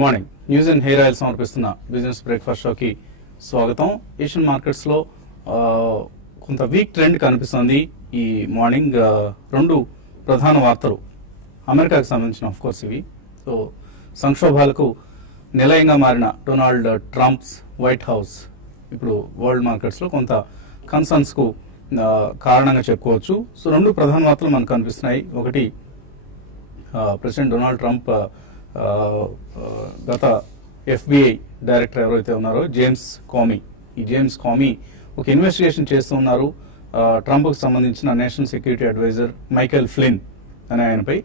Good morning. News and hair oil సమర్పిస్తున్న business breakfast షోకి స్వాగతం. ఏషియన్ మార్కెట్స్ లో కొంత వీక్ ట్రెండ్ కనిపిస్తుంది ఈ మార్నింగ్. రెండు ప్రధాన వార్తలు అమెరికాకు సంబంధించిన ఆఫ్ కోర్స్ ఇవి. సో సంక్షోభాలకు నిలయంగా మారిన డొనాల్డ్ ట్రంప్స్ వైట్ హౌస్ ఇప్పుడు వరల్డ్ మార్కెట్స్ లో కొంత కన్సర్న్స్ కు కారణంగా చెప్పుకోవచ్చు. సో రెండు ప్రధాన వార్తలు మనకు కనిపిస్తున్నాయి. ఒకటి, ప్రెసిడెంట్ డొనాల్డ్ ట్రంప్ గత FBI డైరెక్టర్ ఎవరైతే ఉన్నారో జేమ్స్ కామీ, ఈ జేమ్స్ కామీ ఒక ఇన్వెస్టిగేషన్ చేస్తూ ఉన్నారు. ట్రంప్కు సంబంధించిన national security advisor Michael Flynn అనే ఆయనపై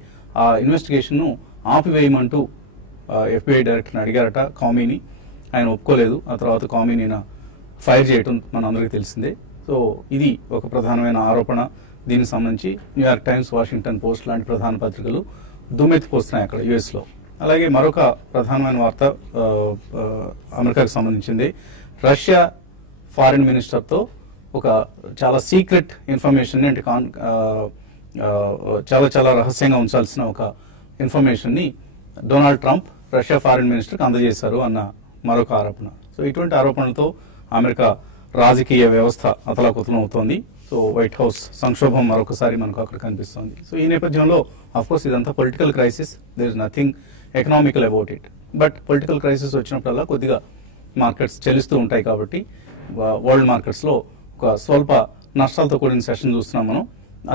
ఆ ఇన్వెస్టిగేషన్ ను ఆపివేయమంటూ FBI డైరెక్టర్ని అడిగారట కామీని. ఆయన ఒప్పుకోలేదు. ఆ తర్వాత కామీని ఫైర్ చేయటం మనందరికీ తెలిసిందే. సో ఇది ఒక ప్రధానమైన ఆరోపణ. దీనికి సంబంధించి న్యూయార్క్ టైమ్స్, వాషింగ్టన్ పోస్ట్ లాంటి ప్రధాన పత్రికలు దుమ్మెత్తిపోస్తున్నాయి అక్కడ US లో. అలాగే మరొక ప్రధానమైన వార్త అమెరికాకు సంబంధించింది. రష్యా ఫారిన్ మినిస్టర్తో ఒక చాలా సీక్రెట్ ఇన్ఫర్మేషన్ అంటే చాలా రహస్యంగా ఉంచాల్సిన ఒక ఇన్ఫర్మేషన్ ని డొనాల్డ్ ట్రంప్ రష్యా ఫారిన్ మినిస్టర్కి అందజేశారు అన్న మరొక ఆరోపణ. సో ఇటువంటి ఆరోపణలతో అమెరికా రాజకీయ వ్యవస్థ అతలాకుతలం అవుతోంది. సో వైట్ హౌస్ సంక్షోభం మరొకసారి మనకు అక్కడ కనిపిస్తోంది. సో ఈ నేపథ్యంలో అఫ్ కోర్స్ ఇదంతా political crisis, there is nothing economical about it. But political crisis వచ్చినప్పుడల్లా కొద్దిగా మార్కెట్స్ చెల్లిస్తూ ఉంటాయి. కాబట్టి వరల్డ్ మార్కెట్స్ లో ఒక స్వల్ప నష్టాలతో కూడిన సెషన్ చూస్తున్నాం మనం.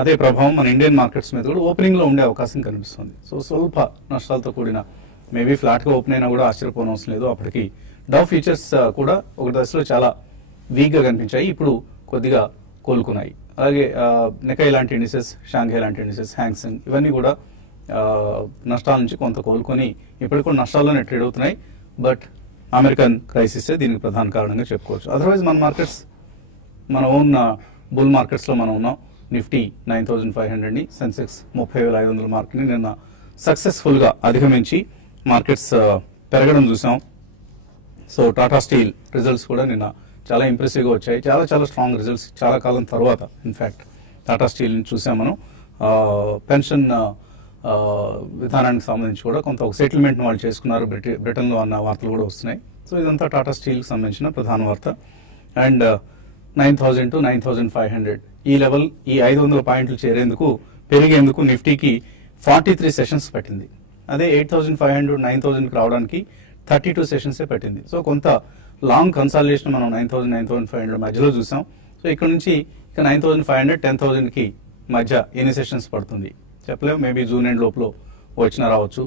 అదే ప్రభావం మన ఇండియన్ మార్కెట్స్ మీద కూడా ఓపెనింగ్ లో ఉండే అవకాశం కనిపిస్తుంది. సో స్వల్ప నష్టాలతో కూడిన మేబీ ఫ్లాట్ గా ఓపెన్ అయినా కూడా ఆశ్చర్యపోనవసరం లేదు. అప్పటికి డవ్ ఫీచర్స్ కూడా ఒక దశలో చాలా వీక్ గా కనిపించాయి, ఇప్పుడు కొద్దిగా కోలుకున్నాయి. అలాగే నికై లాంటి ఇండిసెస్, షాంఘై లాంటి ఇండిసెస్, హ్యాంగ్సెంగ్ ఇవన్నీ కూడా నష్టాల నుంచి కొంత కోలుకొని ఇప్పటికి కూడా నష్టాల్లోనే ట్రేడ్ అవుతున్నాయి. బట్ అమెరికన్ క్రైసిస్ దీనికి ప్రధాన కారణంగా చెప్పుకోవచ్చు. అదర్వైజ్ మన మార్కెట్స్, మన ఓన్ బుల్ మార్కెట్స్ లో మనం ఉన్నాం. నిఫ్టీ 9500 ని, సెన్సెక్స్ 30,500 మార్క్ ని నిన్న సక్సెస్ఫుల్ గా అధిగమించి మార్కెట్స్ పెరగడం చూసాం. సో టాటా స్టీల్ రిజల్ట్స్ కూడా నిన్న చాలా ఇంప్రెసివ్ గా వచ్చాయి. చాలా స్ట్రాంగ్ రిజల్ట్స్ చాలా కాలం తర్వాత ఇన్ఫాక్ట్ టాటా స్టీల్ ని చూసాం మనం. పెన్షన్ విధానానికి సంబంధించి కూడా కొంత ఒక సెటిల్మెంట్ వాళ్ళు చేసుకున్నారు బ్రిటన్ లో అన్న వార్తలు కూడా వస్తున్నాయి. సో ఇదంతా టాటా స్టీల్ కి సంబంధించిన ప్రధాన వార్త. అండ్ 9,000 to 9,500 ఈ లెవెల్, ఈ 500 పాయింట్లు చేరేందుకు, పెరిగేందుకు నిఫ్టీకి 43 సెషన్స్ పట్టింది. అదే 8,500 9,000కి రావడానికి 32 సెషన్సే పట్టింది. సో కొంత లాంగ్ కన్సాలిడేషన్ మనం 9,000 9,500 మధ్యలో చూసాం. సో ఇక్కడ నుంచి ఇక 9,500 10,000కి మధ్య ఎన్ని సెషన్స్ పడుతుంది చెప్పలేము. మేబీ జూన్ ఎండ్ లోపల వచ్చినా రావచ్చు.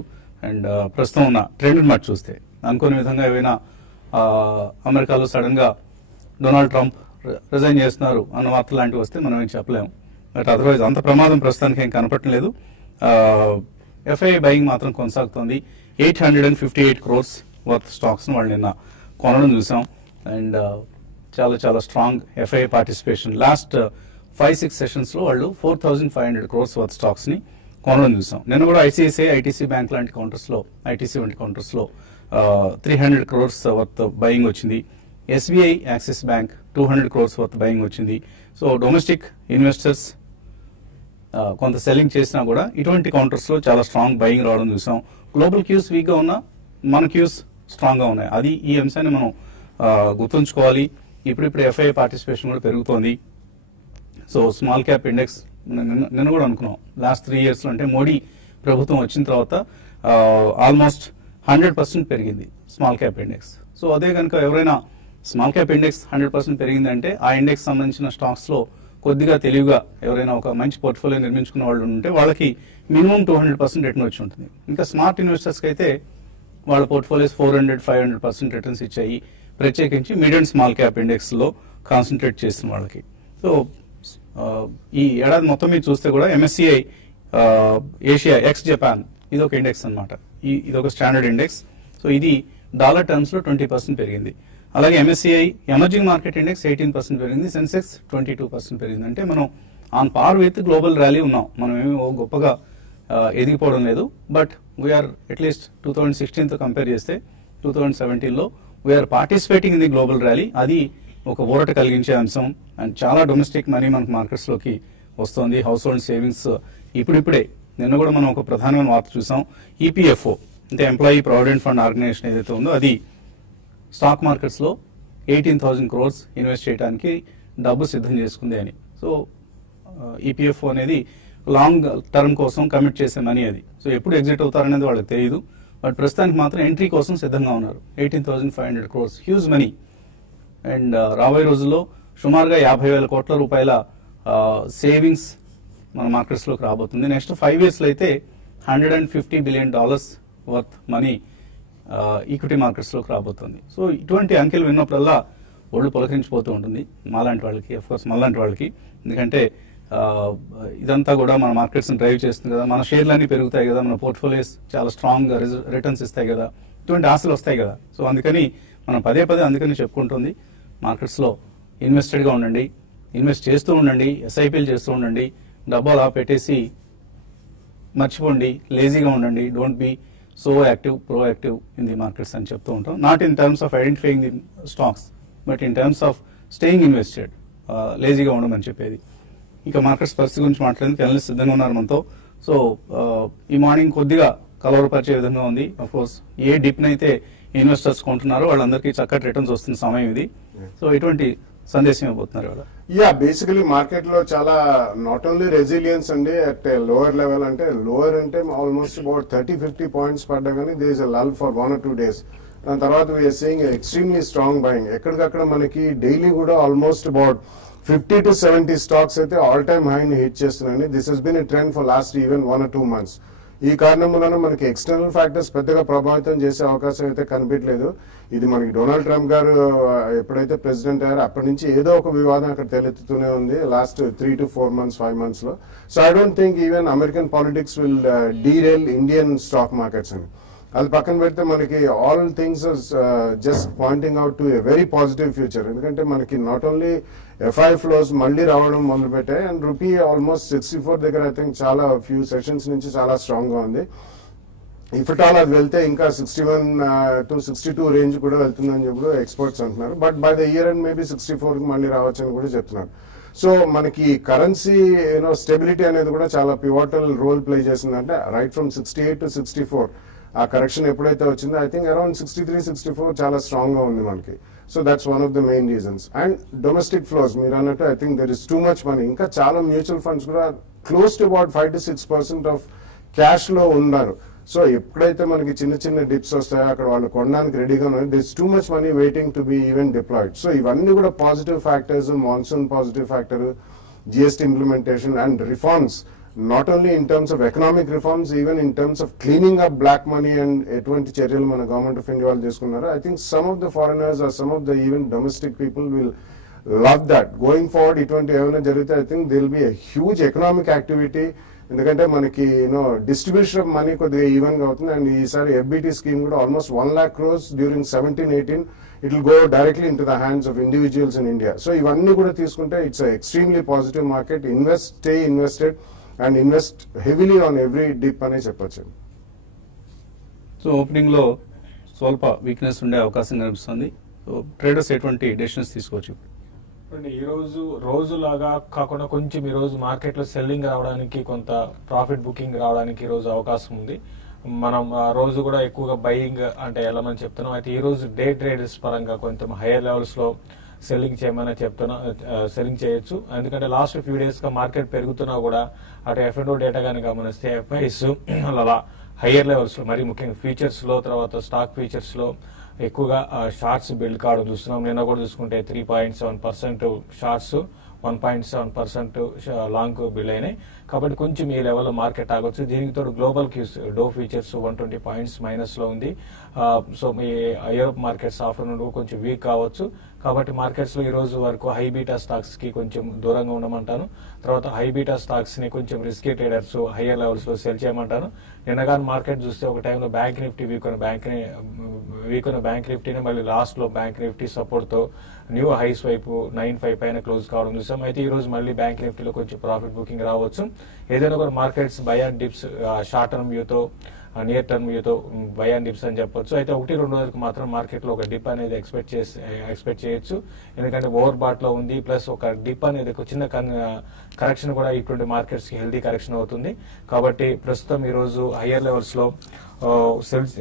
అండ్ ప్రస్తుతం ఉన్న ట్రెండ్ మట్టి చూస్తే అనుకోని విధంగా ఏవైనా అమెరికాలో సడన్ గా డొనాల్డ్ ట్రంప్ రిజైన్ చేస్తున్నారు అన్న వార్తలు లాంటివి వస్తే మనం ఏం చెప్పలేము. బట్ అదర్వైజ్ అంత ప్రమాదం ప్రస్తుతానికి ఏం కనపడలేదు. FII బయింగ్ మాత్రం కొనసాగుతోంది. 858 crores వర్త్ స్టాక్స్ ను వాళ్ళు నిన్న కొనడం చూసాం. అండ్ చాలా strong FII participation. Last 5-6 sessions లో వాళ్ళు 4,500 crores వర్త్ స్టాక్స్ ని కొనడం చూసాం. నిన్న కూడా ICICI, ITC బ్యాంక్ లాంటి కౌంటర్స్ లో, ITC వంటి కౌంటర్స్ లో 300 crores వర్త్ బయింగ్ వచ్చింది. SBI, axis bank 200 crores worth buying వచ్చింది. సో డొమెస్టిక్ ఇన్వెస్టర్స్ కొంత సెల్లింగ్ చేసినా కూడా ఇటువంటి కౌంటర్స్ లో చాలా స్ట్రాంగ్ బయింగ్ రావడం చూసాం. గ్లోబల్ క్యూస్ వీక్ గా ఉన్నా మన క్యూస్ స్ట్రాంగ్ గా ఉన్నాయి. అది ఈ అంశాన్ని మనం గుర్తుంచుకోవాలి. ఇప్పుడు FII పార్టిసిపేషన్ కూడా పెరుగుతోంది. సో స్మాల్ క్యాప్ ఇండెక్స్ నిన్న కూడా అనుకున్నాం, లాస్ట్ 3 years లో అంటే మోడీ ప్రభుత్వం వచ్చిన తర్వాత ఆల్మోస్ట్ 100% పెరిగింది స్మాల్ క్యాప్ ఇండెక్స్. సో అదే కనుక ఎవరైనా స్మాల్ క్యాప్ ఇండెక్స్ 100% పెరిగింది అంటే ఆ ఇండెక్స్ సంబంధించిన స్టాక్స్ లో కొద్దిగా తెలివిగా ఎవరైనా ఒక మంచి పోర్ట్ఫోలియో నిర్మించుకున్న వాళ్ళు ఉంటే వాళ్ళకి మినిమం 200% రిటర్న్ వచ్చి ఉంటుంది. ఇంకా స్మార్ట్ ఇన్వెస్టర్స్ కి అయితే వాళ్ళ పోర్ట్ఫోలియోస్ 400-500% రిటర్న్స్ ఇచ్చాయి. ప్రత్యేకించి mid and small cap index లో కాన్సన్ట్రేట్ చేస్తున్న వాళ్ళకి. సో ఈ ఏడాది మొత్తం మీద చూస్తే కూడా MSCI ఏషియా ఎక్స్ జపాన్ ఇది ఒక ఇండెక్స్ అనమాట. ఇది ఒక స్టాండర్డ్ ఇండెక్స్. సో ఇది డాలర్ టర్మ్స్ లో 20% పెరిగింది. అలాగే MSCI ఎమర్జింగ్ మార్కెట్ ఇండెక్స్ 18% పెరిగింది. సెన్సెక్స్ 22% పెరిగింది. అంటే మనం on par with global rally ఉన్నాం. మనం ఏమి గొప్పగా ఎదిగిపోవడం లేదు. బట్ వీఆర్ అట్లీస్ట్ 2016తో కంపేర్ చేస్తే 2017లో we're participating in the global rally. అది ఒక ఊరట కలిగించే అంశం. అండ్ చాలా డొమెస్టిక్ మనీ మనకు మార్కెట్స్ లోకి వస్తుంది. హౌస్ హోల్డ్ సేవింగ్స్ ఇప్పుడిప్పుడే, నిన్న కూడా మనం ఒక ప్రధానమైన వార్త చూసాం. EPFO అంటే ఎంప్లాయీ ప్రావిడెంట్ ఫండ్ ఆర్గనైజేషన్ ఏదైతే ఉందో అది స్టాక్ మార్కెట్స్లో 18,000 crores ఇన్వెస్ట్ చేయడానికి డబ్బు సిద్ధం చేసుకుంది అని. సో ఈపీఎఫ్ఓ అనేది లాంగ్ టర్మ్ కోసం కమిట్ చేసే మనీ అది. సో ఎప్పుడు ఎగ్జిట్ అవుతారనేది వాళ్ళకి తెలియదు. బట్ ప్రస్తుతానికి మాత్రం ఎంట్రీ కోసం సిద్ధంగా ఉన్నారు. 18,500 crores హ్యూజ్ మనీ. అండ్ రాబోయే రోజుల్లో సుమారుగా 50,000 కోట్ల రూపాయల సేవింగ్స్ మన మార్కెట్స్లోకి రాబోతుంది. నెక్స్ట్ 5 years అయితే $150 billion వర్త్ మనీ ఈక్విటీ మార్కెట్స్లోకి రాబోతుంది. సో ఇటువంటి అంకెలు విన్నప్పుడల్లా ఒళ్ళు పులకరించిపోతూ ఉంటుంది మాలాంటి వాళ్ళకి, అఫ్కోర్స్ మనలాంటి వాళ్ళకి. ఎందుకంటే ఇదంతా కూడా మన మార్కెట్స్ని డ్రైవ్ చేస్తుంది కదా, మన షేర్లన్నీ పెరుగుతాయి కదా, మన పోర్ట్ఫోలియోస్ చాలా స్ట్రాంగ్ రిటర్న్స్ ఇస్తాయి కదా, ఇటువంటి ఆశలు వస్తాయి కదా. సో అందుకని మనం పదే అందుకని చెప్పుకుంటుంది మార్కెట్స్లో ఇన్వెస్టెడ్గా ఉండండి, ఇన్వెస్ట్ చేస్తూ ఉండండి, ఎస్ఐపీలు చేస్తూ ఉండండి, డబ్బు అలా పెట్టేసి మర్చిపోండి, లేజీగా ఉండండి. Don't be so active, proactive in the markets అని చెప్తూ ఉంటాం. Not in terms of identifying the stocks, but in terms of staying invested, లేజీగా ఉండమని చెప్పేది. ఇంకా మార్కెట్స్ పరిస్థితి గురించి మాట్లాడేందుకు అనలిస్ట్ సిద్ధంగా ఉన్నారు మనతో. సో ఈ మార్నింగ్ కొద్దిగా కలవరపరిచే విధంగా ఉంది. అఫ్ కోర్స్ ఏ డిప్ని అయితే ఇన్వెస్టర్స్ కొంటున్నారో వాళ్ళందరికీ చక్కటి రిటర్న్స్ వస్తున్న సమయం ఇది. సో ఎటువంటి సందేశం ఇవ్వబోతున్నారు ఇవాళ? యా, బేసికలీ మార్కెట్ లో చాలా నాట్ ఓన్లీ రెసిలియన్స్ అండి అట్ లోవర్ లెవెల్, అంటే లోవర్ అంటే ఆల్మోస్ట్ అబౌట్ 30-50 పాయింట్స్ పడ్డా కానీ they is a lull for 1 or 2 days. దాని తర్వాత we're seeing extremely strong buying. ఎక్కడికక్కడ మనకి డైలీ కూడా ఆల్మోస్ట్ అబౌట్ 50 to 70 స్టాక్స్ అయితే ఆల్ టైమ్ హైని హిట్ చేస్తున్నాయి. This has been a trend for last even 1 or 2 months. ఈ కారణం వలన మనకి ఎక్స్టర్నల్ ఫ్యాక్టర్స్ పెద్దగా ప్రభావితం చేసే అవకాశం అయితే కనిపించలేదు. ఇది మనకి డొనాల్డ్ ట్రంప్ గారు ఎప్పుడైతే ప్రెసిడెంట్ అయ్యారో అప్పటి నుంచి ఏదో ఒక వివాదం అక్కడ తలెత్తుతూనే ఉంది లాస్ట్ 3 to 4 months, 5 months లో. So I don't think even American politics will derail Indian stock markets అని. అది పక్కన పెడితే మనకి all things just pointing out to a very positive future. ఎందుకంటే మనకి నాట్ ఓన్లీ ఎఫ్ఐ ఫ్లోస్ మళ్ళీ రావడం మొదలు పెట్టాయి అండ్ రూపీ ఆల్మోస్ట్ 64 దగ్గర ఐ థింక్ చాలా ఫ్యూ సెషన్స్ నుంచి చాలా స్ట్రాంగ్ గా ఉంది. ఇఫ్ ఇట్ ఆల్ అది వెళ్తే ఇంకా 61 to 62 రేంజ్ కూడా వెళ్తుందని చెప్పి ఎక్స్పర్ట్స్ అంటున్నారు. But by the year and maybe 64 కి మళ్ళీ రావచ్చు అని కూడా చెప్తున్నారు. సో మనకి కరెన్సీ స్టెబిలిటీ అనేది కూడా చాలా పివోటల్ రోల్ ప్లే చేసిందంటే రైట్ ఫ్రమ్ 68 to 64 ఆ కరెక్షన్ ఎప్పుడైతే వచ్చిందో ఐ థింక్ అరౌండ్ 63-64 చాలా స్ట్రాంగ్ గా ఉంది మనకి. So that's one of the main reasons. And domestic flows మీరు అన్నట్టు I think there is too much money. ఇంకా చాలా మ్యూచువల్ ఫండ్స్ కూడా close to about 5 to 6% of cash లో ఉన్నారు. సో ఎప్పుడైతే మనకి చిన్న చిన్న డిప్స్ వస్తాయో అక్కడ వాళ్ళు కొనడానికి రెడీగా ఉన్నారు. This too much money waiting to be even deployed. So ఇవన్నీ కూడా positive factors. Monsoon positive factor, GST implementation and reforms, not only in terms of economic reforms, even in terms of cleaning up black money and ఎటువంటి చర్యలు మన government of India వాళ్ళు చేసుకున్నారు. I think some of the foreigners or some of the even domestic people will love that. Going forward ఇటువంటి ఏమైనా జరిగితే I think there will be a huge economic activity. ఎందుకంటే మనకి డిస్ట్రిబ్యూషన్ ఆఫ్ మనీ కొద్దిగా even గా అవుతుంది. And ఈసారి ఎఫ్బిటి scheme కూడా almost 1 lakh crores during 17-18 it will go directly into the hands of individuals in India. So ఇవన్నీ కూడా తీసుకుంటే it's a extremely positive market. Stay invested and invest heavily on every dip అనే చెప్పొచ్చు. So opening లో స్వల్ప weakness ఉండే అవకాశం కనిపిస్తుంది. సో ట్రేడర్స్ ఎటువంటి డెసిషన్స్ తీసుకోవచ్చు? ఈ రోజులాగా కాకుండా కొంచెం ఈ రోజు మార్కెట్ లో సెల్లింగ్ రావడానికి, కొంత ప్రాఫిట్ బుకింగ్ రావడానికి ఈ రోజు అవకాశం ఉంది. మనం ఆ రోజు కూడా ఎక్కువగా బయింగ్ అంటే వెళ్ళమని చెప్తున్నాం. అయితే ఈ రోజు డే ట్రేడర్స్ పరంగా కొంచెం హైయర్ లెవెల్స్ లో సెల్లింగ్ చేయమని చెప్తున్నా, సెల్లింగ్ చేయొచ్చు. ఎందుకంటే లాస్ట్ ఫ్యూ డేస్ గా మార్కెట్ పెరుగుతున్నా కూడా అటు F&O డేటా కానీ గమనిస్తే ఎఫ్ఐస్ అలా హైయర్ లెవెల్స్ లో, మరి ముఖ్యంగా ఫ్యూచర్స్ లో, తర్వాత స్టాక్ ఫ్యూచర్స్ లో ఎక్కువగా షార్ట్స్ బిల్డ్ కావడం చూస్తున్నాం. నిన్న కూడా చూసుకుంటే 3.7% షార్ట్స్, 1.7% లాంగ్ బిల్డ్ అయినాయి. కాబట్టి కొంచెం ఈ లెవెల్లో మార్కెట్ ఆగొచ్చు. దీనికి తోడు global cues Dow futures 120 points minus లో ఉంది. సో మీ యూరోప్ మార్కెట్స్ ఆఫ్టర్నూన్ కొంచెం వీక్ కావచ్చు. కాబట్టి మార్కెట్స్ లో ఈ రోజు వరకు హై బీటా స్టాక్స్ కి కొంచెం దూరంగా ఉండమంటాను. తర్వాత హై బీటా స్టాక్స్ ని కొంచెం రిస్కీ ట్రేడర్స్ హైయర్ లెవెల్స్ లో సెల్ చేయమంటాను. నిన్నగాని మార్కెట్ చూస్తే ఒక టైంలో బ్యాంక్ నిఫ్టీ వీక్ ఉన్న బ్యాంక్ నిఫ్టీని మళ్ళీ లాస్ట్ లో బ్యాంక్ నిఫ్టీ సపోర్ట్ తో న్యూ హైస్ వైపు 9.5 పైన క్లోజ్ కావడం చూసాం. అయితే ఈ రోజు మళ్ళీ బ్యాంక్ నిఫ్టీలో కొంచెం ప్రాఫిట్ బుకింగ్ రావచ్చు. ఏదైనా కూడా markets buy and dips short term వ్యూతో, నియర్ టర్మ్ వ్యూతో బై అండ్ డిప్స్ అని చెప్పొచ్చు. అయితే 1-2 రోజులకు మాత్రం మార్కెట్ లో ఒక డిప్ అనేది ఎక్స్పెక్ట్ చేయొచ్చు. ఎందుకంటే ఓవర్ బాట్ లో ఉంది, ప్లస్ ఒక డిప్ అనేది ఒక చిన్న కరెక్షన్ కూడా ఇటువంటి మార్కెట్స్ కి హెల్దీ కరెక్షన్ అవుతుంది. కాబట్టి ప్రస్తుతం ఈ రోజు హయ్యర్ లెవెల్స్ లో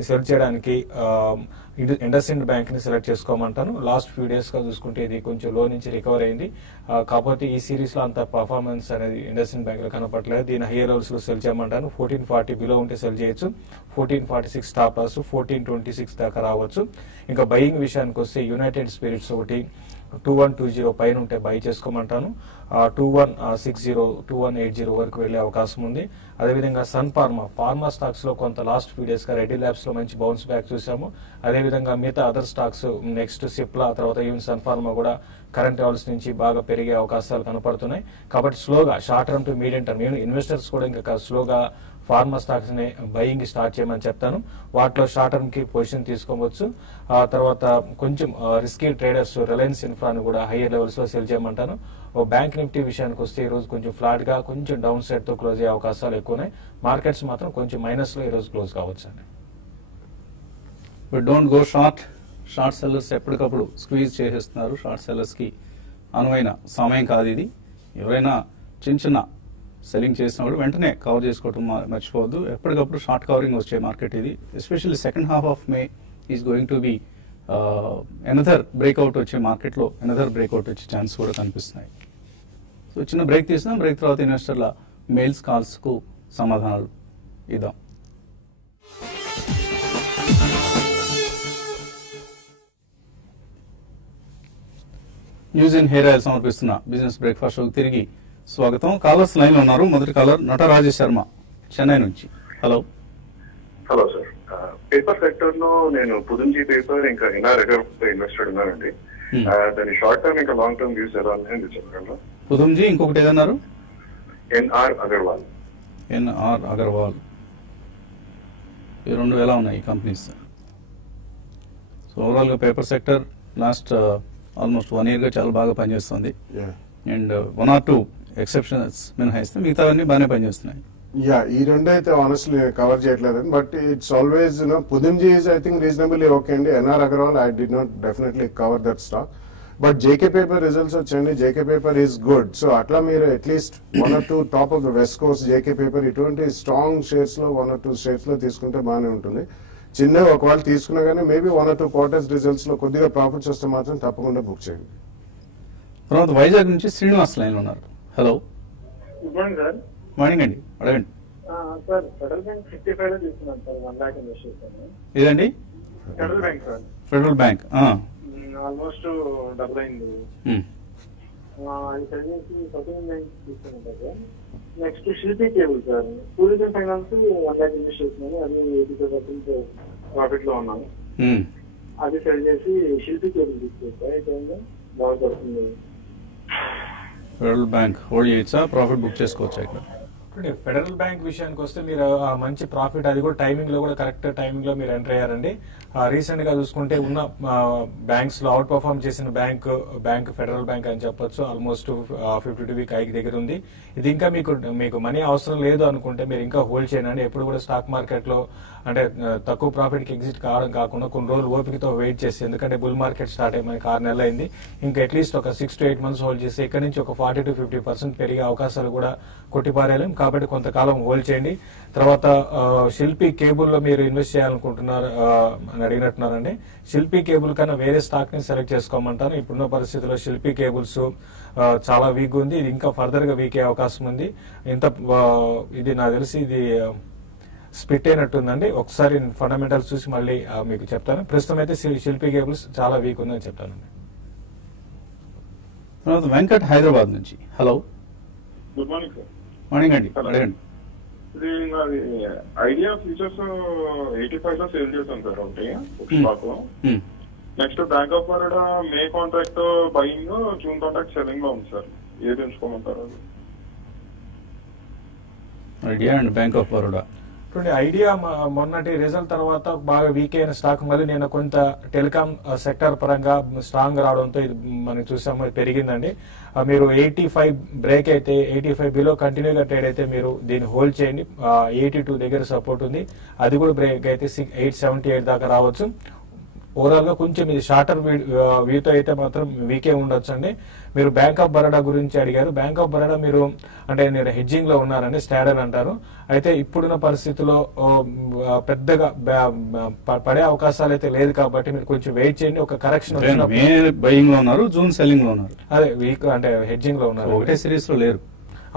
సెల్ చేయడానికి ఇండస్ఇండ్ బ్యాంక్ ని సెలెక్ట్ చేసుకోమంటాను. లాస్ట్ ఫ్యూ డేస్ గా చూసుకుంటే ఇది కొంచెం లో నుంచి రికవర్ అయింది. కాకపోతే ఈ సిరీస్ లో అంత పర్ఫార్మెన్స్ అనేది ఇండస్ఇండ్ బ్యాంక్ లో కనపడలేదు. దీని హైయర్ లెవెల్స్ లో సెల్ చేయమంటాను. 1440 బిలో ఉంటే సెల్ చేయొచ్చు. 1446 స్టాప్ లాస్, 1426 దాకా రావచ్చు. ఇంకా బయింగ్ విషయానికి వస్తే యునైటెడ్ స్పిరిట్స్ ఒకటి 2120 పైన ఉంటే బై చేసుకోమంటాను. 2160 2180 వరకు వెళ్లే అవకాశం ఉంది. అదేవిధంగా సన్ ఫార్మా స్టాక్స్ లో కొంత లాస్ట్ ఫ్యూ డేస్ గా రెడ్డి ల్యాబ్స్ లో మంచి బౌన్స్ బ్యాక్ చూసాము. అదేవిధంగా మిగతా అదర్ స్టాక్స్ నెక్స్ట్ సిప్లా తర్వాత ఈవెన్ సన్ ఫార్మా కూడా కరెంట్ లెవెల్స్ నుంచి బాగా పెరిగే అవకాశాలు కనపడుతున్నాయి. కాబట్టి స్లోగా short term two medium term investors కూడా ఇంకా స్లోగా ఫార్మా స్టాక్స్ ని బయింగ్ స్టార్ట్ చేయమని చెప్తాను. వాటిలో షార్ట్ టర్మ్ కి పొజిషన్ తీసుకోవచ్చు. ఆ తర్వాత కొంచెం రిస్కీ ట్రేడర్స్ రిలయన్స్ ఇన్ఫ్రాను కూడా హైయర్ లెవెల్స్ లో సెల్ చేయమంటాను. బ్యాంక్ నిఫ్టీ విషయానికి వస్తే ఈ రోజు కొంచెం ఫ్లాట్ గా కొంచెం డౌన్ సైడ్ తో క్లోజ్ అయ్యే అవకాశాలు ఎక్కువ ఉన్నాయి. మార్కెట్స్ మాత్రం కొంచెం మైనస్ లో ఈ రోజు క్లోజ్ కావచ్చు అండి. But don't go short sellers ఎప్పటికప్పుడు స్క్వీజ్ చేసేస్తున్నారు. షార్ట్ సెల్లర్స్ కి అనువైన సమయం కాదు ఇది. ఎవరైనా చిన్న సెల్లింగ్ చేసినప్పుడు వెంటనే కవర్ చేసుకోవడం మర్చిపోవద్దు. ఎప్పటికప్పుడు షార్ట్ కవరింగ్ వచ్చే మార్కెట్ ఇది. Especially second half of May is going to be another breakout వచ్చే మార్కెట్లో ఎనదర్ బ్రేక్అవుట్ వచ్చే ఛాన్స్ కూడా కనిపిస్తున్నాయి. సో చిన్న బ్రేక్ తీసినాం. బ్రేక్ తర్వాత ఇన్వెస్టర్ల మెయిల్స్ కాల్స్ కు సమాధానాలు ఇద్దాం. న్యూస్ అండ్ హెయిర్ ఆయిల్ సమర్పిస్తున్న బిజినెస్ బ్రేక్ఫాస్ట్ షోకి తిరిగి స్వాగతం. కాలర్స్ లైన్ లో ఉన్నారు. మొదటి కాలర్ నటరాజ శర్మ చెన్నై నుంచి. Hello hello sir, paper sector లో నేను పుదుంజీ పేపర్ ఇంకా ఎన్ఆర్ అగర్వాల్ ఇన్వెస్టెడ్ ఉన్నానండి. దాని షార్ట్ టర్మ్ ఇంకా లాంగ్ టర్మ్ వ్యూస్ ఎలా ఉన్నాయని చెప్పగలరా? పుదుంజీ ఇంకొకటి ఏదన్నారు? ఎన్ఆర్ అగర్వాల్. ఎన్ఆర్ అగర్వాల్ ఈ రెండు ఎలా ఉన్నాయి ఈ కంపెనీస్? సో ఓవరాల్ గా paper sector last almost 1 year గా చాలా బాగా పనిచేస్తుంది. అండ్ 1 or 2 ఎక్సెప్షన్స్ మినహాయిస్తే మిగతావన్నీ బాగానే పనిచేస్తున్నాయి. ఈ రెండు అయితే ఆనెస్ట్లీ కవర్ చేయట్లేదు. బట్ ఇట్స్ ఆల్వేస్ పుదుంజీ is I think reasonably okay అండి. NR Agarwal I did not definitely cover that stock. But JK paper results వచ్చండి. JK paper is good. So అట్లా మీరు at least 1 or 2 top of the West Coast JK paper ఇటువంటి strong shares లో 1 or 2 shares లో తీసుకుంటే బాగానే ఉంటుంది. చిన్నగా ఒకవేళ తీసుకున్నా కానీ మేబీ 1 or 2 quarters రిజల్ట్స్ లో కొద్దిగా ప్రాఫిట్స్ వస్తే మాత్రం తప్పకుండా బుక్ చేయండి. తర్వాత వైజాగ్ నుంచి శ్రీనివాస్ లైన్ ఉన్నారు. Hello good morning sir. Morning అండి, అడగండి. సార్ ఫెడరల్ బ్యాంక్ 55 లో తీసుకున్నాను సార్. 1 lakh ఇన్వెస్ట్ చేశాను. ఏదండి? Federal bank sir. Federal bank almost double అయింది. అది సర్వీస్ సౌత్ బ్యాంక్ తీసుకున్నాను సార్. నెక్స్ట్ శిల్పి cable sir. Tourism finance 1 lakh invest చేస్తున్నాను. అది 85% ప్రాఫిట్ లో ఉన్నాను. అది సెల్ చేసి శిల్పి కేబుల్ తీసుకొచ్చాను. అయితే బాగా పడుతుంది. ఫెడరల్ బ్యాంక్ హోల్డ్ చేయొచ్చా? ప్రాఫిట్ బుక్ చేసుకోవచ్చా ఇక్కడ? ఫెడరల్ బ్యాంక్ విషయానికి వస్తే మీరు మంచి ప్రాఫిట్, అది కూడా టైమింగ్ లో కూడా కరెక్ట్ టైమింగ్ లో మీరు ఎంటర్ అయ్యారండి. రీసెంట్ గా చూసుకుంటే ఉన్న బ్యాంక్స్ లో అవుట్ పర్ఫార్మ్ చేసిన బ్యాంక్ ఫెడరల్ బ్యాంక్ అని చెప్పొచ్చు. ఆల్మోస్ట్ 52 వీక్ హైక్ దగ్గర ఉంది. ఇది ఇంకా మీకు మనీ అవసరం లేదు అనుకుంటే మీరు ఇంకా హోల్డ్ చేయండి. ఎప్పుడు కూడా స్టాక్ మార్కెట్ లో అంటే తక్కువ ప్రాఫిట్ కి ఎగ్జిట్ కావడం కాకుండా కొన్ని రోజులు ఓపికతో వెయిట్ చేసి, ఎందుకంటే బుల్ మార్కెట్ స్టార్ట్ అయ్యి మనకి 6 నెలలు అయింది. ఇంకా అట్లీస్ట్ ఒక 6 to 8 months హోల్డ్ చేసి ఇక్కడ నుంచి ఒక 40 to 50% పెరిగే అవకాశాలు కూడా కొట్టిపారేయలేం. కాబట్టి కొంతకాలం హోల్డ్ చేయండి. తర్వాత శిల్పి కేబుల్ లో మీరు ఇన్వెస్ట్ చేయాలనుకుంటున్నారు అని అడిగినట్టున్నారండి. శిల్పి కేబుల్ కన్నా వేరే స్టాక్ ని సెలెక్ట్ చేసుకోమంటాను. ఇప్పుడున్న పరిస్థితుల్లో శిల్పి కేబుల్స్ చాలా వీక్ ఉంది. ఇది ఇంకా ఫర్దర్ గా వీక్ అయ్యే అవకాశం ఉంది. ఇది నాకు తెలిసి ఇది స్ప్లిట్ అయినట్టుందండి. ఒకసారి ఫండమెంటల్స్ చూసి మళ్ళీ మీకు చెప్తాను. ప్రస్తుతం అయితే శిల్పి కేబుల్స్ చాలా వీక్ ఉందని చెప్తానండి. వెంకట్ హైదరాబాద్ నుంచి. Hello good morning sir. Morning అండి, అడగండి. ఇది నాది ఐడియా ఫ్యూచర్స్ 85 లో సేల్ చేశాను సార్ ఒకటి stock. Next bank of Baroda May contract buying, June contract selling లో ఉంది సార్. ఏది ఎంచుకోమంటారు? Idea and bank of Baroda. Idea మొన్నటి రిజల్ట్ తర్వాత బాగా వీక్ అయిన స్టాక్ మళ్ళీ నేను కొంత టెలికాం సెక్టర్ పరంగా స్ట్రాంగ్ రావడంతో ఇది మనం చూసాము, పెరిగిందండి. మీరు 85 బ్రేక్ అయితే 85 బిలో కంటిన్యూగా ట్రేడ్ అయితే మీరు దీన్ని హోల్డ్ చేయండి. 82 దగ్గర సపోర్ట్ ఉంది. అది కూడా బ్రేక్ అయితే 878 దాకా రావచ్చు. ఓవరాల్ గా కొంచెం ఇది షార్టర్ వ్యూతో అయితే మాత్రం వీకే ఉండొచ్చు అండి. మీరు బ్యాంక్ ఆఫ్ బరోడా గురించి అడిగారు. బ్యాంక్ ఆఫ్ బరోడా మీరు అంటే మీరు హెడ్జింగ్ లో ఉన్నారండి, స్టాడర్ అంటారు. అయితే ఇప్పుడున్న పరిస్థితిలో పెద్దగా పడే అవకాశాలు అయితే లేదు కాబట్టి మీరు కొంచెం వెయిట్ చేయండి. ఒక కరెక్షన్ బయింగ్ లో ఉన్నారు, జూన్ సెల్లింగ్ లో ఉన్నారు. అదే వీక్ అంటే హెడ్జింగ్ లో ఉన్నారు, ఒకటే సిరీస్ లో లేరు.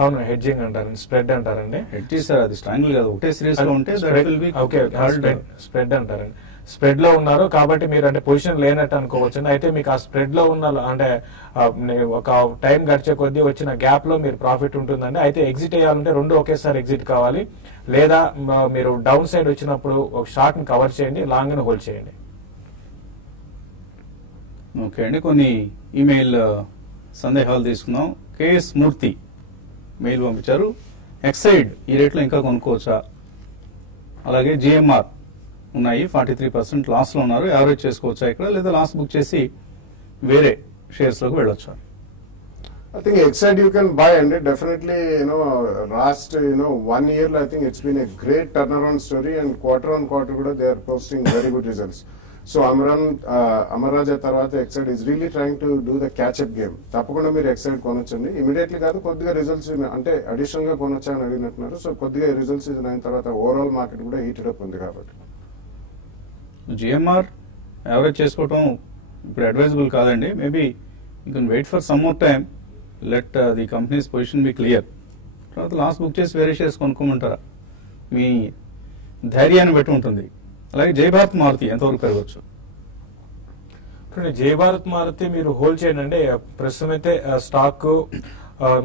అవును, హెడ్జింగ్ అంటారండి, స్ప్రెడ్ అంటారండి. హెడ్జ్ సార్ అది స్ట్రాంగిల్ కాదు, ఒకటే సిరీస్ లో ఉంటే స్ప్రెడ్ అంటారండి. స్ప్రెడ్ లో ఉన్నారు కాబట్టి మీరు అంటే పొజిషన్ లేనట్టు అనుకోవచ్చు. అయితే మీకు ఆ స్ప్రెడ్ లో ఉన్న అంటే ఒక టైం గడిచే కొద్దీ వచ్చిన గ్యాప్ లో మీరు ప్రాఫిట్ ఉంటుందండి. అయితే ఎగ్జిట్ అయ్యాలంటే రెండు ఒకేసారి ఎగ్జిట్ కావాలి, లేదా మీరు డౌన్ సైడ్ వచ్చినప్పుడు ఒక షార్ట్ ని కవర్ చేయండి, లాంగ్ ని హోల్డ్ చేయండి. ఓకే అండి, కొన్ని ఈమెయిల్ సందేహాలు తీసుకుందాం. కేఎస్ మూర్తి మెయిల్ పంపించారు, ఎక్సైడ్ ఈ రేట్లో ఇంకా కొనుక్కోవచ్చా? అలాగే జిఎంఆర్ ఉన్నాయి, 43% లాస్ లో ఉన్నారు, యావరేజ్ చేసుకోవచ్చా ఇక్కడ, లేదా లాస్ బుక్ చేసి వేరే షేర్స్ లోకి వెళ్ళొచ్చా? I think Exide you can buy, and definitely, last 1 year, I think it's been a great turnaround story, and quarter on quarter they are posting very good results. So Amar Raja తర్వాత Exide is really trying to do the catch up game. తప్పకుండా మీరు Exide కొనొచ్చండి. Immediately కాదు, కొద్దిగా results అంటే additional గా కొనొచ్చా అని అడిగినట్టున్నారు. So కొద్దిగా results అయిన తర్వాత ఓవరాల్ మార్కెట్ కూడా హీటెడ్ అప్ ఉంది కాబట్టి జిఎంఆర్ యావరేజ్ చేసుకోవటం ఇప్పుడు అడ్వైజబుల్ కాదండి. Maybe you can wait for some more time, let the companies position be clear. తర్వాత లాస్ట్ బుక్ చేసి వేరే షేర్స్ కొనుక్కోమంటారా? మీ ధైర్యాన్ని బట్టి ఉంటుంది. అలాగే జై భారత్ మారుతి ఎంతవరకు పెరగచ్చు? జై భారత్ మారుతి మీరు హోల్డ్ చేయండి. ప్రస్తుతం అయితే స్టాక్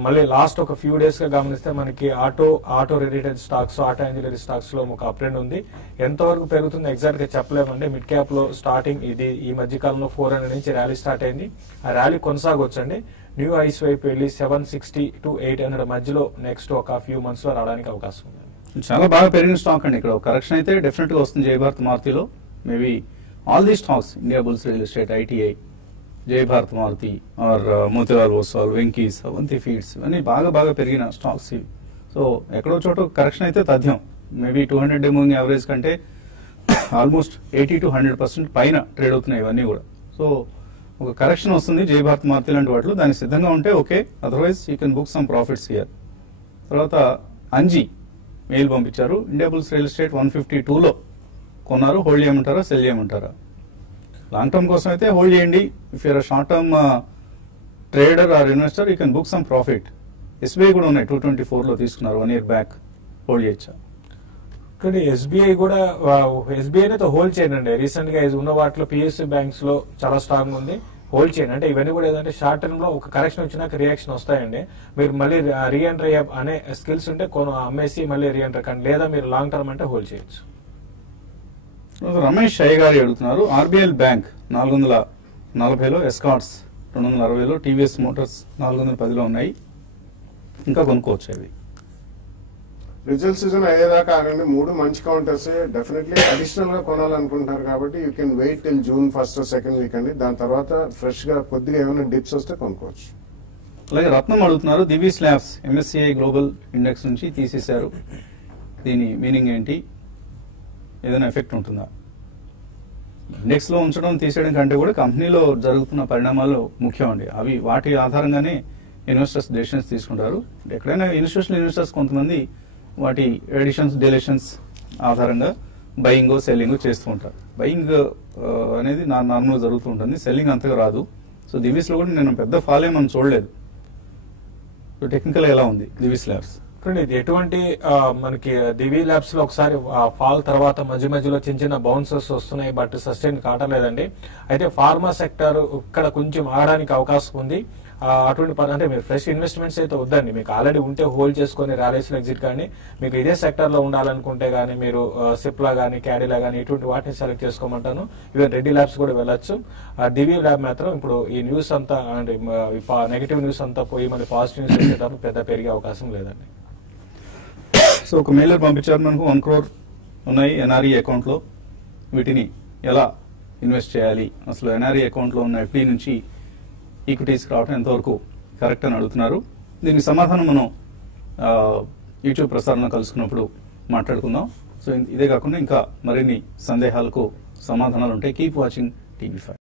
మళ్ళీ లాస్ట్ ఒక ఫ్యూ డేస్ గా గమనిస్తే మనకి auto related stocks, auto engineering stocks లో ఒక అప్ ట్రెండ్ ఉంది. ఎంతవరకు పెరుగుతుంది ఎగ్జాక్ట్ గా చెప్పలేమండి. మిడ్ క్యాప్ లో స్టార్టింగ్ ఇది ఈ మధ్య కాలంలో 400 నుంచి ర్యాలీ స్టార్ట్ అయింది. ఆ ర్యాలీ కొనసాగొచ్చండి. న్యూ హైస్ వైపు వెళ్ళి 760 to 800 మధ్యలో నెక్స్ట్ ఒక ఫ్యూ మంత్స్ లో రావడానికి అవకాశం ఉంది. చాలా బాగా పెరిగిన స్టాక్ అండి. ఇక్కడ కరెక్షన్ అయితే డెఫినెట్ గా వస్తుంది జై భారత్ మారుతిలో. Maybe all the stocks, Indiabulls real estate, ITI, Jai Bharat Maruti or Motilal Oswal, Venky's, Avanti feeds ఇవన్నీ బాగా పెరిగిన స్టాక్స్ ఇవి. సో ఎక్కడో చోట కరెక్షన్ అయితే తథ్యం. మేబీ 200 డే మూవింగ్ యావరేజ్ కంటే ఆల్మోస్ట్ 80 to 100% పైన ట్రేడ్ అవుతున్నాయి ఇవన్నీ కూడా. సో ఒక కరెక్షన్ వస్తుంది జై భారత్ మారుతి లాంటి వాటిలో. దానికి సిద్ధంగా ఉంటే okay, otherwise you can book some profits here. తర్వాత అంజీ మెయిల్ పంపించారు, ఇండియా బుల్స్ రియల్ ఎస్టేట్ 152లో కొన్నారు, హోల్డ్ చేయమంటారా, సెల్ చేయమంటారా? లాంగ్ టర్మ్ కోసం అయితే హోల్డ్ చేయండి. If you're short term trader are investor you can book some profit. SBI కూడా ఉన్నాయి, 224లో తీసుకున్నారు 1 year బ్యాక్, హోల్డ్ చేయొచ్చా? ఎస్బీఐ కూడా ఎస్బీఐ హోల్డ్ చేయండి. రీసెంట్ గా ఉన్న వాటిలో పిఎస్యూ బ్యాంక్స్ లో చాలా స్ట్రాంగ్ ఉంది, హోల్డ్ చేయండి. అంటే ఇవన్నీ కూడా ఏదంటే షార్ట్ టర్మ్ లో ఒక కరెక్షన్ వచ్చినాక రియాక్షన్ వస్తాయండి. మీరు మళ్ళీ రీఎంటర్ అనే స్కిల్స్ ఉంటే అమ్మేసి మళ్ళీ రీఎంటర్ కండి, లేదా మీరు లాంగ్ టర్మ్ అంటే హోల్డ్ చేయొచ్చు. రమేష్ అయ్య గారు అడుగుతున్నారు, ఆర్బీఎల్ బ్యాంక్ 440లో, ఎస్కాట్స్ 260లో, టీవీఎస్ మోటార్స్ 410లో ఉన్నాయి, ఇంకా కొనుక్కోవచ్చు అవి? రిజల్ట్ సీజన్ అయ్యేదాకా ఆగండి. 3 మంచి కౌంటర్స్, డెఫినెట్లీ అడిషనల్ గా కొనాలనుకుంటున్నారు కాబట్టి you can wait till June 1st or 2nd week అండి. దాని తర్వాత ఫ్రెష్ గా కొద్దిగా ఏమైనా డిప్స్ వస్తే కొనుక్కోవచ్చు. అలాగే రత్నం అడుగుతున్నారు, Divi's labs MSCI global index నుంచి తీసేశారు, దీని మీనింగ్ ఏంటి, ఏదైనా ఎఫెక్ట్ ఉంటుందా? ఇండెక్స్ లో ఉంచడం తీసేయడం కంటే కూడా కంపెనీలో జరుగుతున్న పరిణామాలు ముఖ్యం అండి. అవి వాటి ఆధారంగానే ఇన్వెస్టర్స్ డెసిషన్స్ తీసుకుంటారు. ఎక్కడైనా ఇన్స్టిట్యూషనల్ ఇన్వెస్టర్స్ కొంతమంది వాటి ఎడిషన్స్ డెలిషన్స్ ఆధారంగా బయింగ్ సెల్లింగ్ చేస్తూ ఉంటారు. బయింగ్ అనేది నార్మల్గా జరుగుతూ ఉంటుంది, సెల్లింగ్ అంతగా రాదు. సో దివీస్ లో కూడా నేను పెద్ద ఫాల్ ఏమని చూడలేదు. సో టెక్నికల్ ఎలా ఉంది దివీస్ ల్యాబ్స్? ఇది ఎటువంటి మనకి దివి ల్యాబ్స్ లో ఒకసారి ఫాల్ తర్వాత మధ్యలో చిన్న బౌన్సెస్ వస్తున్నాయి, బట్ సస్టైన్ కావట్లేదండి. అయితే ఫార్మా సెక్టర్ ఇక్కడ కొంచెం ఆగడానికి అవకాశం ఉంది. అటువంటి అంటే మీరు ఫ్రెష్ ఇన్వెస్ట్మెంట్స్ అయితే వద్దండి. మీకు ఆల్రెడీ ఉంటే హోల్డ్ చేసుకుని ర్యాలీస్ లో ఎగ్జిట్ కానీ, మీకు ఇదే సెక్టర్ లో ఉండాలనుకుంటే గానీ మీరు సిప్లా గానీ, క్యాడిలా గానీ ఇటువంటి వాటిని సెలెక్ట్ చేసుకోమంటాను. ఈవెన్ రెడ్డి ల్యాబ్స్ కూడా వెళ్ళొచ్చు. దివి ల్యాబ్ మాత్రం ఇప్పుడు ఈ న్యూస్ అంతా అంటే నెగిటివ్ న్యూస్ అంతా పోయి మళ్ళీ పాజిటివ్ న్యూస్ వచ్చేటప్పుడు పెద్ద పెరిగే అవకాశం లేదండి. సో ఒక మెయిలర్ పంపించారు మనకు, 1 crore ఉన్నాయి ఎన్ఆర్ఈ అకౌంట్ లో, వీటిని ఎలా ఇన్వెస్ట్ చేయాలి, అసలు ఎన్ఆర్ఈ అకౌంట్ లో ఉన్న ఎఫ్డీ నుంచి ఈక్విటీస్కి రావడం ఎంతవరకు కరెక్ట్ అని అడుగుతున్నారు. దీనికి సమాధానం మనం యూట్యూబ్ ప్రసారంలో కలుసుకున్నప్పుడు మాట్లాడుకుందాం. సో ఇదే కాకుండా ఇంకా మరిన్ని సందేహాలకు సమాధానాలు ఉంటాయి. Keep watching TB5.